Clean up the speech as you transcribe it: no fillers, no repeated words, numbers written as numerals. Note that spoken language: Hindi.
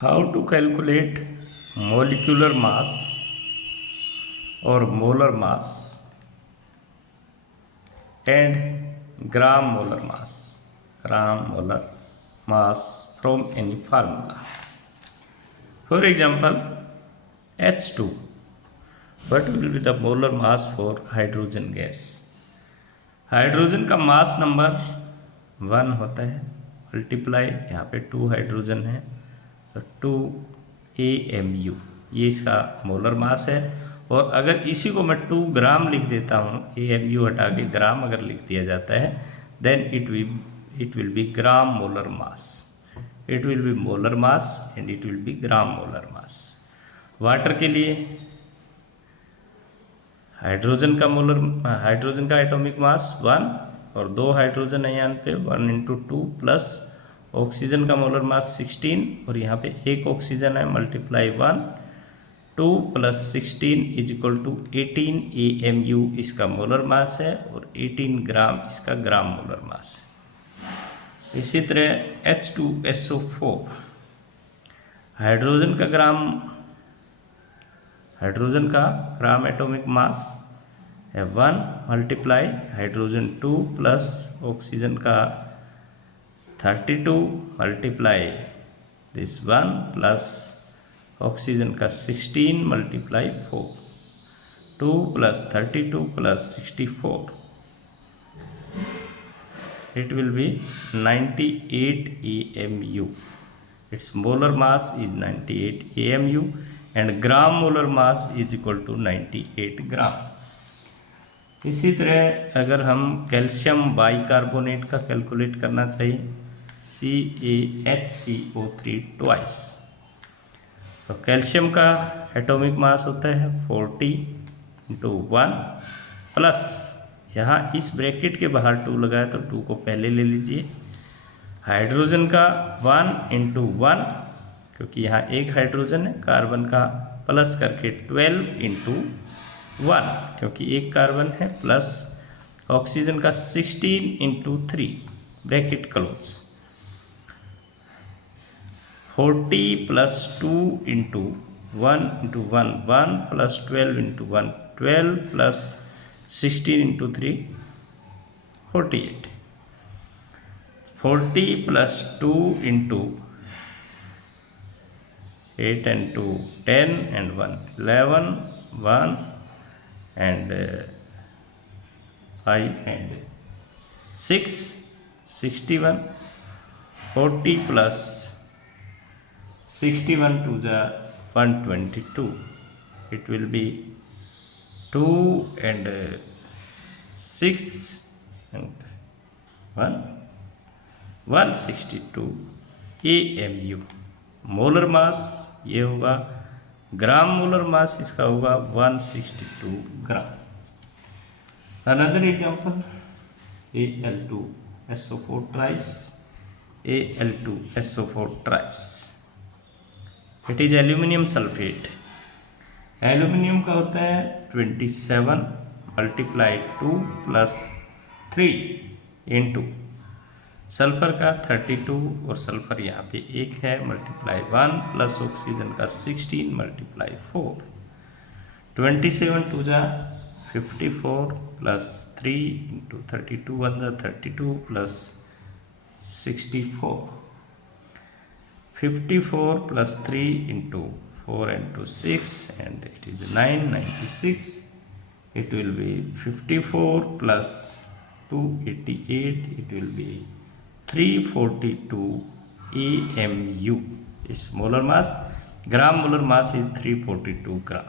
How to calculate molecular mass or molar mass and gram molar mass from any formula. For example, H2. What will be the molar mass for hydrogen gas? Hydrogen का मास नंबर 1 होता है, मल्टीप्लाई यहाँ पे 2 हाइड्रोजन है तो 2 AMU, ये इसका मोलर मास है। और अगर इसी को मैं 2 ग्राम लिख देता हूँ, AMU हटा के ग्राम अगर लिख दिया जाता है, then it will be gram molar mass. It will be molar mass and it will be gram molar mass. Water के लिए हाइड्रोजन का एटॉमिक मास 1 और 2 हाइड्रोजन है यहाँ पे 1 × 2 प्लस ऑक्सीजन का मोलर मास 16 और यहाँ पे एक ऑक्सीजन है मल्टीप्लाई 1 2 + 16 = 18 AMU इसका मोलर मास है और 18 ग्राम इसका ग्राम मोलर मास है। इसी तरह H2SO4 हाइड्रोजन का ग्राम एटॉमिक मास है 1 मल्टीप्लाई हाइड्रोजन 2 प्लस ऑक्सीजन का 32 मल्टीप्लाई दिस 1 प्लस ऑक्सीजन का 16 multiply 4 2 + 32 + 64 it will be 98 AMU. Its molar mass is 98 AMU and gram molar mass is equal to 98 ग्राम। इसी तरह अगर हम कैल्शियम बाइकार्बोनेट का कैलकुलेट करना चाहिए CaHCO3 ट्वाइस, तो कैल्शियम का एटॉमिक मास होता है 40 × 1 प्लस यहाँ इस ब्रैकेट के बाहर 2 लगाया तो 2 को पहले ले लीजिए। हाइड्रोजन का 1 × 1 क्योंकि यहाँ एक हाइड्रोजन है, कार्बन का प्लस करके 12 × 1 क्योंकि एक कार्बन है, प्लस ऑक्सीजन का 16 × 3 bracket close 40 + 2 × 1 × 1 1 + 12 × 1 12 + 16 × 3 48 40 + 2 × 8 and 2 10 and 1 11 1 and 5 and 6 61 40 plus 61 to the 122 it will be 2 and 6 and 1 162 AMU। Molar mass ये होगा, ग्राम मोलर मास इसका होगा 162 gram. Another example Al2SO4 thrice Al2SO4 thrice it is aluminium sulphate. Aluminium का होता है 27 मल्टीप्लाई 2 + 3 × सल्फर का 32 और सल्फर यहाँ पे एक है मल्टीप्लाई 1 प्लस ऑक्सीजन का 16 multiply 4 27 × 2 54 + 3 × 32 1 32 + 64 54 + 3 × 4 and 2 6 and it is 996 it will be 54 + 288 it will be 342 AMU is molar mass. Gram molar mass is 342 gram.